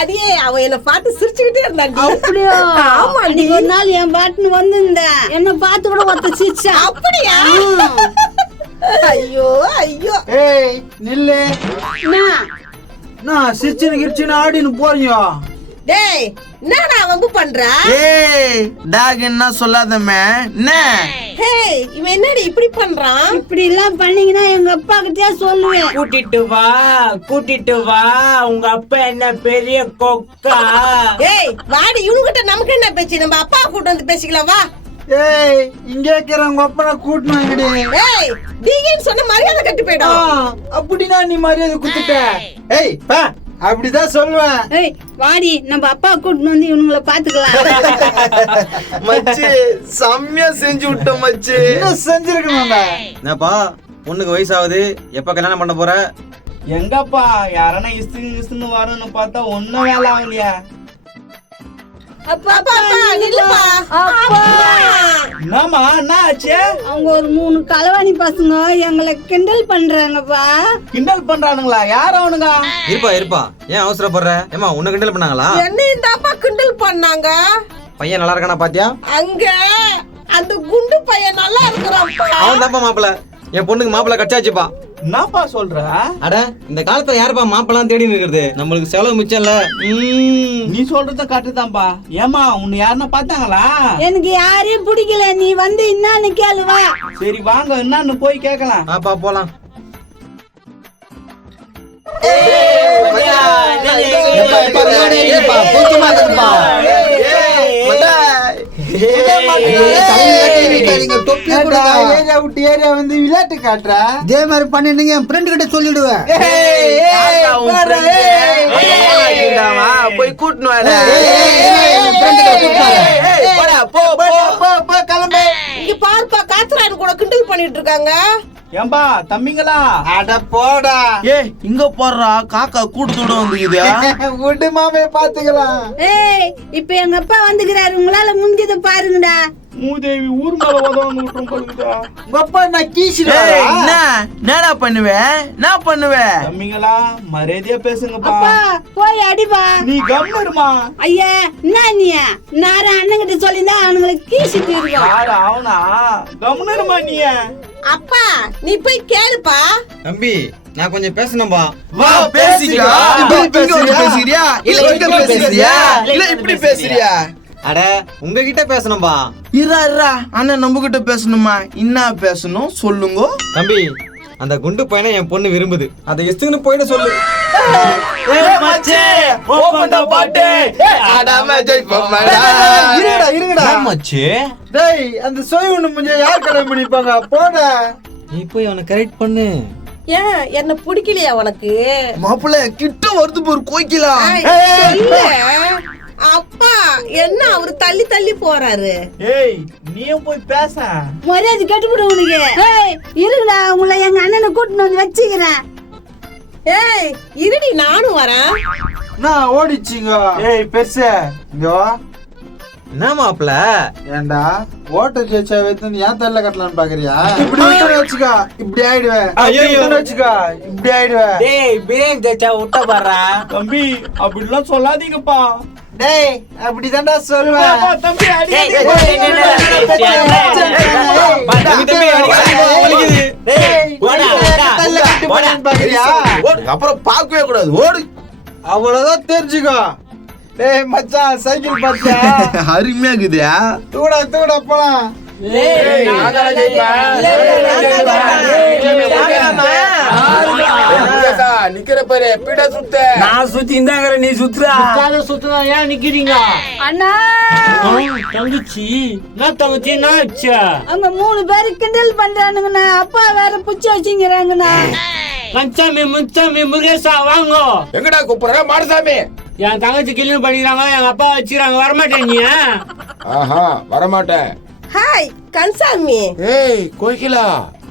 அடியே அவன் என்ன பார்த்து சிரிச்சுக்கிட்டே இருந்தான். அப்படியா? ஆமா, அன்னைக்கு ஒரு நாள் என் பாட்டுன்னு வந்திருந்தேன், என்ன பார்த்து கூட ஒருத்த சிரிச்சா. அப்படியா? ஐயோ ஐயோ. ஏய் நில்லு. என்ன? நான் சிரிச்சுன்னு கிரிச்சுன்னு ஆடின்னு போறீங்க. டேய் என்னடா வம்பு பண்றா? ஏய் டாக் என்ன சொல்லாதமே என்ன? ஹேய் இவன் என்னடி இப்படி பண்றான்? இப்படி எல்லாம் பண்ணீங்கன்னா எங்க அப்பா கிட்டே சொல்லுவேன். கூட்டிட்டு வா உங்க அப்பா என்ன பெரிய கொக்கா. ஏய் வாடி, இவனுகிட்ட நமக்கு என்ன பேச்சு? நம்ம அப்பா கூட்டு வந்து பேசிக்கலாம் வா. ஏய் இங்க இருக்கிறவங்க அப்பனை கூட்டினாங்கடி. ஏய் நீங்கன்னு சொன்ன மரியாதை கட்டி போயிடும். அப்படின்னா நீ மரியாதை குத்துட்ட. ஏய் பா அப்படிதான் சொல்லுவேன். ஏய் வாடி, நம்ம அப்பா கூட்டின்னு வந்து இவனுங்களை பாத்துக்கலாம். மச்சி செம்மையா செஞ்சு விட்டோம் மச்சி. என்ன செஞ்சிருக்கணும்டா? என்னப்பா பொண்ணுக்கு வயசாகுது, எப்ப கல்யாணம் பண்ண போற? எங்கப்பா யாரனா இஸ்துன்னு வரணும்னு பார்த்தா ஒன்னும் வேலை ஆகலையா? அப்பா அப்பா நில்லுப்பா. அப்பா, என்னம்மா என்ன ஆச்சு? அவங்க ஒரு 3 களவாணி பசங்க எங்களை கிண்டல் பண்றாங்கப்பா. கிண்டல் பண்றானுங்களா? யார் அவனுங்க? இருப்பா ஏன் அவசரப்படுற? ஏமா உன்னை கிண்டல் பண்ணாங்களா? என்ன இந்த அப்பா கிண்டல் பண்ணாங்க? பையன் நல்லா இருக்கானா பாத்தியா? அங்க அந்த குண்டு பையன் நல்லா இருக்கிறான்ப்பா. அவன் தான்ப்பா மாப்பிள்ள. என் பொண்ணுக்கு மாப்பிள்ள கச்சாச்சுப்பா. என்னப்பா சொல்ற? அட இந்த காலத்துல யாருப்பா மாப்பிள்ளாம் தேடி இருக்கிறது? நம்மளுக்கு செலவு மிச்சம் இல்ல. நீ சொல்றத கட்டுதான்பா. ஏமா உன்னை யாருன்னா பார்த்தாங்களா? எனக்கு யாரையும் பிடிக்கல, நீ வந்து என்னன்னு கேளுவா. சரி வாங்க என்னன்னு போய் கேட்கலாம். ஆப்பா போலாம். ஏரியா வந்து விளையாட்டு காட்டுற. இதே மாதிரி பண்ணிடுங்க, என் ஃப்ரெண்டு கிட்ட சொல்லிடுவேன். போய் கூட்டணும். கிளம்பு. இங்க பாருப்பா, காத்துறாடு கூட கிண்டல் பண்ணிட்டு இருக்காங்க. ஏம்பா தம்பிங்களா? அட போடா. ஏய் இங்க போடுறா, காக்கா கூட்டத்தோட வந்துக்குது. விடு மாமே பாத்துக்கலாம். ஏய் இப்ப எங்க அப்பா வந்துக்கிறாரு, உங்களால முடிஞ்சதை பாருங்கடா. மூதேவி ஊர் மேல உதவன்னு விட்டுரும் போலுக்குதா. உங்க அப்பா நான் கீசிடுவா. என்னடா பண்ணுவேன்? நான் பண்ணுவேன். தம்பிங்களா மரியாதையா பேசுங்கப்பா. அப்பா போய் அடிப்பா. நீ கம்னருமா. ஐயா என்ன நீ நார அண்ணன் கிட்ட சொல்லிருந்தா அவனுங்களுக்கு கீசிட்டு இருக்கோம். யாரு அவனா? கம்னருமா நீ. அப்பா நீ போய் கேளுப்பா. தம்பி நான் கொஞ்சம் பேசணும்பா. வா பேசிக்கலாம். இப்படி பேசுறியா இல்ல இங்க பேசுறியா இல்ல இப்படி பேசுறியா? அட உங்ககிட்ட பேசணும்பா. இரா அண்ணன் நம்ம கிட்ட பேசணுமா? என்ன பேசணும் சொல்லுங்க. தம்பி அந்த குண்டு பையனை என் பொண்ணு விரும்புது, அதை எஸ்துன்னு போயிட சொல்லு. டேய் அந்த சோய் ஒண்ணு முடிஞ்ச யார் கல்யாணம் பண்ணிப்பாங்க? போடா. நீ போய் அவனை கரெக்ட் பண்ணு. ஏன் என்ன பிடிக்கலையா உனக்கு? மாப்பிள்ள கிட்ட வருது போர் கோய்க்கலா. சொல்லு. அப்பா என்ன அவரு தள்ளி தள்ளி போறாரு? ஏய் நீயும் போய் பேச. மரியாதை கட்டுப்படு உனக்கு. ஏய் இருடா, உங்களை எங்க அண்ணனை கூட்டின்னு வந்து வச்சுக்கிறேன். ஏய் இருடி நானும் வரேன். நான் ஓடிச்சிங்க. ஏய் பெருசு இங்க வா. என்ன மாப்பிள்ள? ஏண்டா ஓட்ட ஜெயிச்சா வைத்து ஏன் தள்ள கட்டலான்னு பாக்குறியா? இப்படி வச்சுக்கா இப்படி ஆயிடுவேன். வச்சுக்கா இப்படி ஆயிடுவேன். டேய் பிரேக் தச்சா விட்ட பாறா. தம்பி அப்படிலாம் சொல்லாதீங்கப்பா. டேய் அப்படிதான்டா சொல்லுவேன். தம்பி அடி. அப்புறம் பார்க்கவே கூடாது, ஓடு. அவ்வளவுதான் தெரிஞ்சுக்கோ. டேய் மச்சான் சைக்கிள் பாத்தியா? அருமையா இருக்குதா? தூட போலாம். நிக்கிற பாரு பீட சுத்த. நான் சுத்தி இந்தாங்கற நீ சுத்துறா. சுத்துறா ஏன் நிக்கிறீங்க? அண்ணா தங்கச்சி நான் தங்கச்சி நாச்சா. அங்க 3 பேரு கிண்டல் பண்றானுங்கண்ணா. அப்பா வேற புடிச்சு வச்சுங்கிறாங்கண்ணா. கஞ்சாமி முச்சாமி முருகேசா வாங்க. எங்கடா கூப்பிடுற மாடசாமி? என் தங்கச்சி கிளீன் பண்ணிக்கிறாங்க, எங்க அப்பா வச்சுக்கிறாங்க. வரமாட்டேன் நீ? ஆஹா வரமாட்டேன். ஹாய் கன்சாமி. ஏய் கோகிலா.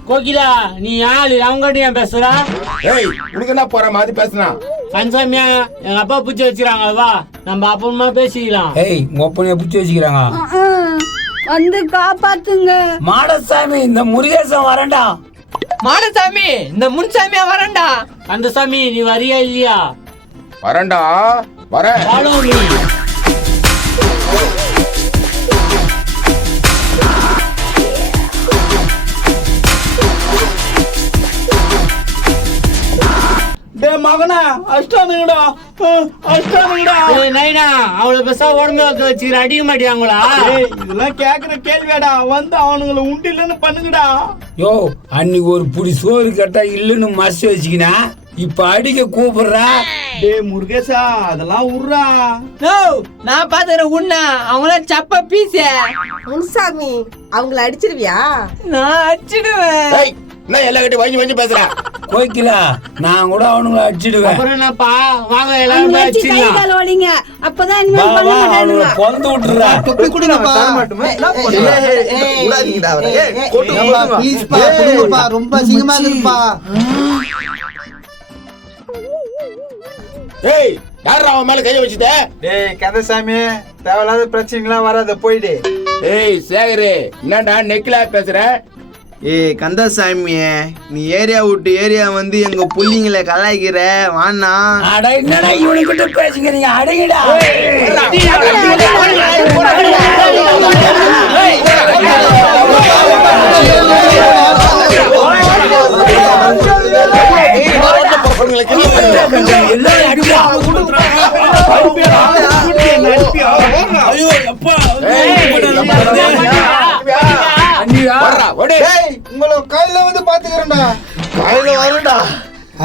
கோகிலா நீ யாரு? அவங்ககிட்ட ஏன் பேசுறா? ஏய் உனக்கு என்ன போற மாதிரி பேசுனா? கன்சாமியா எங்க அப்பா புடிச்சு வச்சுக்கிறாங்க, வா நம்ம அப்புறமா பேசிக்கலாம். ஏய் உங்க அப்பனைய புடிச்சு வச்சுக்கிறாங்க. வந்து காப்பாத்துங்க. மாடசாமி இந்த முருகேசன் வரண்டா. மாடசாமி இந்த முன்சாமியா வரண்டா. கந்தசாமி நீ வரியா இல்லையா? வரேன்டா வரேன். டே மகனா அஷ்டாமிங்கடா அஷ்டாமிங்கடா. நைனா அவ்வளவு பெருசா உடம்பு வச்சுக்கிற அடிக்க மாட்டியாங்களா? இதெல்லாம் கேக்குற கேள்வியாடா, வந்து அவனுங்களை உண்டு இல்லைன்னு பண்ணுங்கடா. யோ அன்னைக்கு ஒரு புடி சோறு கேட்டா இல்லன்னு மசி வச்சுக்கினா இப்ப அடிக்க கூப்பிடுறா. டே முருகேசா அதெல்லாம் உர்றா. நான் பாத்துறேன் உன்ன அவங்கள சப்ப பீச. முனுசாமி அவங்கள அடிச்சிருவியா? நான் அடிச்சிடுவேன். ஏய், என்ன எல்லா கட்டி வஞ்சி வஞ்சி பேசுற? கோய்க்கலா நான் கூட அவனுங்களை அடிச்சிடுவேன். அப்புறம் என்னப்பா வாங்க எல்லாரும் கை அடிச்சிடலாம். கால் ஓடிங்க அப்பதான் வா இனிமேல் பண்ண வா அவனுங்களை மாட்டானுங்க. பொந்து விட்டுறா. தொப்பி கொடுங்கப்பா. விடாதீங்கடா அவரை. ஏய், கொட்டு ஏம்பா, போடுங்கப்பா. ப்ளீஸ்ப்பா, கொடுங்கப்பா. ரொம்ப அசிங்கமா இருக்குப்பா. ஏய், யாரா அவன் மேல கைய வச்சுட்ட? டேய் கந்தசாமி, தேவையில்லாத பிரச்சனைலாம் வராத, போயிடு. ஏய் சேகரு, என்னடா நெக்கிலா பேசுற? ஏய் கந்தசாமி, நீ ஏரியா விட்டு ஏரியா வந்து எங்க புள்ளிங்களை கலாய்க்கிற வாண்ணா. அட என்னடா இவனுக்கிட்ட பேசுகிறீங்க? அடங்கிடா. எல்லாரும் அடிடா. ஐயோ அப்பா. அண்ணியா டேய், உங்களை கையில வந்து பாத்துக்கிறேன்டா. கையில வரடா.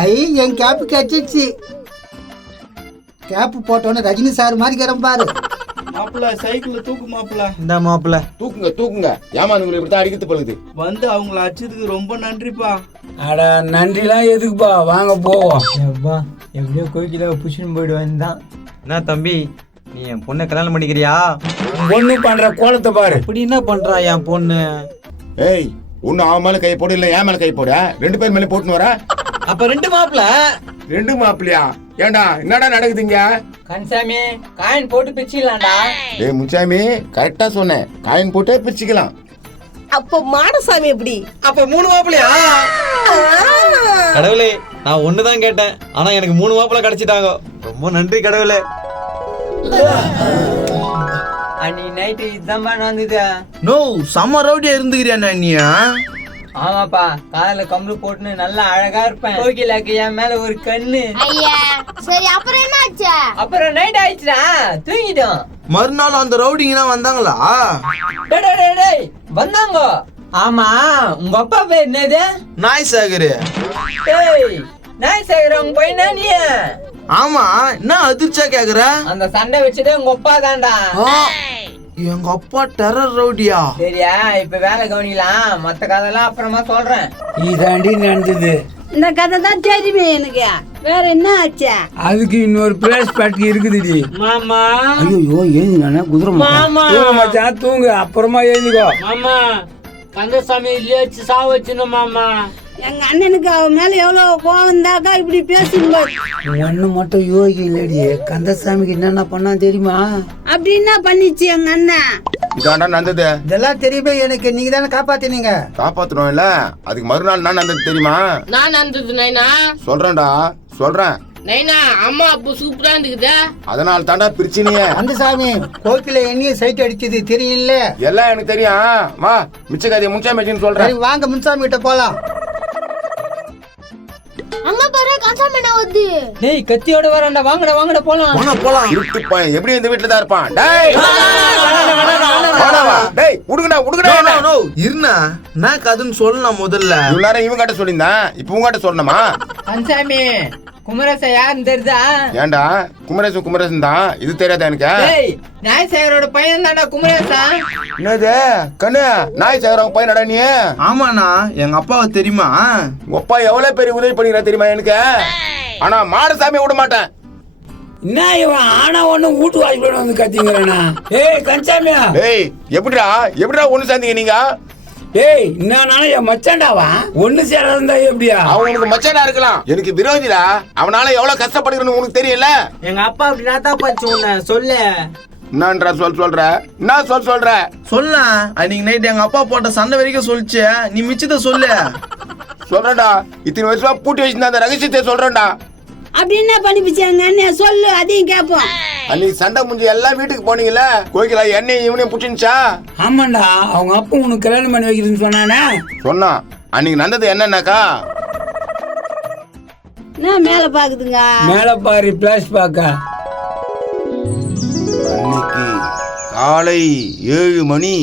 ஐ என் கேப்பு கச்சிடுச்சு. கேப்பு போட்டோன்னு ரஜினி சார் மாதிரி கிளம்ப பாரு. மாப்பிள்ள சைக்கிள் தூக்கு மாப்பிள்ள. இந்த மாப்பிள்ள தூக்குங்க தூக்குங்க. ஏமா உங்களை இப்படித்தான் அடிக்கிறது பழுது. வந்து அவங்கள அடிச்சதுக்கு ரொம்ப நன்றிப்பா. அட நன்றிலாம் எதுக்குப்பா, வாங்க போவோம். எப்படியோ கோயில புஷின்னு போயிட்டு வந்தான். என்ன தம்பி, நீ என் பொண்ணை கல்யாணம் பண்ணிக்கிறியா? ஒண்ணு பண்ற கோலத்தை பாரு. இப்படி என்ன பண்றா என் பொண்ணு? ஏய், ஒண்ணு அவன் மேல கை போடு, இல்ல என் மேல கை போட. ரெண்டு பேர் மேல போட்டுன்னு வர. அப்ப ரெண்டு மாப்பிள்ள. ரெண்டு மாப்பிள்ளையா? ஏண்டா என்னடா நடக்குதுங்க? கன்சாமி காயின் போட்டு பிச்சிடலாம்டா. ஏய் முச்சாமி, கரெக்டா சொன்னேன். காயின் போட்டே பிரிச்சுக்கலாம். அப்ப மாடசாமி எப்படி? அப்ப மூணு மாப்பிள்ளையா? கடவுளே, நான் ஒண்ணுதான் கேட்டேன், ஆனா எனக்கு மூணு மாப்பிள்ள கிடைச்சிட்டாங்க. ரொம்ப நன்றி கடவுளே. அன்னைக்கு நைட்டு இதுதான் வந்தது. நோ செம்ம ரவுடியா இருந்துக்கிறியா நீயா? ஆமாப்பா, காலையில கம்பளு போட்டுன்னு நல்லா அழகா இருப்பேன். கோகிலாக்கு என் மேல ஒரு கண்ணு. ஐயா சரி அப்புறம் என்ன ஆச்சு? அப்புறம் நைட் ஆயிடுச்சுடா, தூங்கிட்டோம். மறுநாள் அந்த ரவுடிங்கலாம் வந்தாங்களா? டேய் வந்தாங்க. ஆமா, உங்க அப்பா பேர் என்னது? நாய் சாகரு. டேய் நாய் சேகர் உங்க பையனா நீ? ஆமா, என்ன அதிர்ச்சியா கேக்குற? அந்த சண்டை வச்சதே உங்க அப்பா தான்டா. எங்க அப்பா டெரர் ரவுடியா? சரியா, இப்ப வேலை கவனிக்கலாம், மத்த கதைலாம் அப்புறமா சொல்றேன். இதாண்டி நடந்தது. இந்த கதை தான் தெரியுமே எனக்கு. வேற என்ன ஆச்சு? அதுக்கு இன்னொரு பிளேஸ் பேட்க்கு இருக்குதுடி. மாமா ஐயோ ஏந்துங்க குதிரை மாமா. தூங்க மச்சான் தூங்கு, அப்புறமா ஏந்துக்கோ. மாமா கந்தசாமி இல்லையே வச்சு சாவ வச்சுணும் மாமா. எங்க அண்ணனுக்கு அவன் மேல எவ்வளவு கோவம் தாக்கா இப்படி பேசுங்க. ஒண்ணு மட்டும் யோகி இல்லடி, கந்தசாமிக்கு என்னென்ன பண்ணா தெரியுமா? அப்படி என்ன பண்ணிச்சு எங்க அண்ணன்? இதாண்டா நடந்தது. இதெல்லாம் தெரியுமே எனக்கு, நீங்க தானே காப்பாத்தினீங்க. காப்பாத்துறோம் இல்ல, அதுக்கு மறுநாள் நான் நடந்தது தெரியுமா? நான் நடந்தது நைனா. சொல்றேன்டா சொல்றேன். நைனா அம்மா அப்போ சூப்பரா இருந்துக்குதா. அதனால தாண்டா பிரச்சனையே. கந்தசாமி கோக்கில எண்ணிய சைட் அடிச்சது தெரியல. எல்லாம் எனக்கு தெரியும். வா, மிச்ச கதையை முன்சாமிச்சின்னு சொல்றேன். சரி வாங்க முன்சாமி கிட்ட போலாம். அங்க பாரு கன்சாமி என்ன வருது. டேய் கத்தியோட வரண்டா, வாங்கடா போலாம். வாங்க போலாம். இருட்டு பையன் எப்படி இந்த வீட்டுல தான் இருப்பான். டேய் வாடா. டேய் உடுங்கடா என்ன? நோ இருண்ணா, நான் கதுன்னு சொல்லலாம் முதல்ல. இவ்வளவு நேரம் இவங்க கிட்ட சொல்லியிருந்தேன், இப்ப உங்க கிட்ட சொல்லணுமா? கன்சாமி குமரேசா யாருன்னு தெரியுதா? ஏன்டா, குமரேசன் தான். இது தெரியாதா எனக்கு? டேய் நாய் சேகரோட பையன் தான்டா குமரேசா. என்னது கண்ணு, நாய் சேகரவங்க பையனடா நீ? ஆமாண்ணா, எங்க அப்பாவை தெரியுமா? உங்க அப்பா எவ்வளவு பெரிய உதவி பண்ணிக்கிறா தெரியுமா எனக்கு? ஆனா மாடசாமி விட மாட்டேன். என்ன இவன் ஆனா ஒண்ணு வீட்டு வாய்ப்பு வந்து கத்திங்கிறானா? ஏய் கன்சாமியா, டேய் எப்படிடா ஒண்ணு சேர்ந்தீங்க நீங்க? ஏய் என்னன்னாலும் என் மச்சான்டாவா, ஒண்ணு சேராதா எப்படியா? அவன் உனக்கு மச்சானா இருக்கலாம், எனக்கு விரோதிடா. அவனால எவ்வளவு கஷ்டப்படுகிறன்னு உனக்கு தெரியல. எங்க அப்பா அப்படி நான் பச்சு உன்ன சொல்லு. என்னன்றா சொல்ற? என்ன சொல்ற? சொல்ல, அன்னைக்கு நைட் எங்க அப்பா போட்ட சண்டை வரைக்கும் சொல்லிச்சு, நீ மிச்சத்தை சொல்லு. சொல்றேன்டா, இத்தனை வருஷமா பூட்டி வச்சிருந்த அந்த ரகசியத்தை சொல்றேன்டா. அப்படி என்ன பண்ணிப்பிச்சு எங்க அண்ணன் சொல்லு, அதையும் கேட்போம். அன்னைக்கு சண்டை முடிஞ்சு எல்லாம் வீட்டுக்கு போனீங்கல்ல, கோகிலா என்னையும் இவனையும் புடிச்சிருந்துச்சா? ஆமாண்டா, அவங்க அப்பா உனக்கு கல்யாணம் பண்ணி வைக்கிறேன்னு சொன்னானே. சொன்னா அன்னைக்கு நடந்தது என்னன்னாக்கா, நான் மேல பாக்குதுங்க. மேல பாரு, பிளாஷ் பாக்க. அன்னைக்கு காலை 7 மணி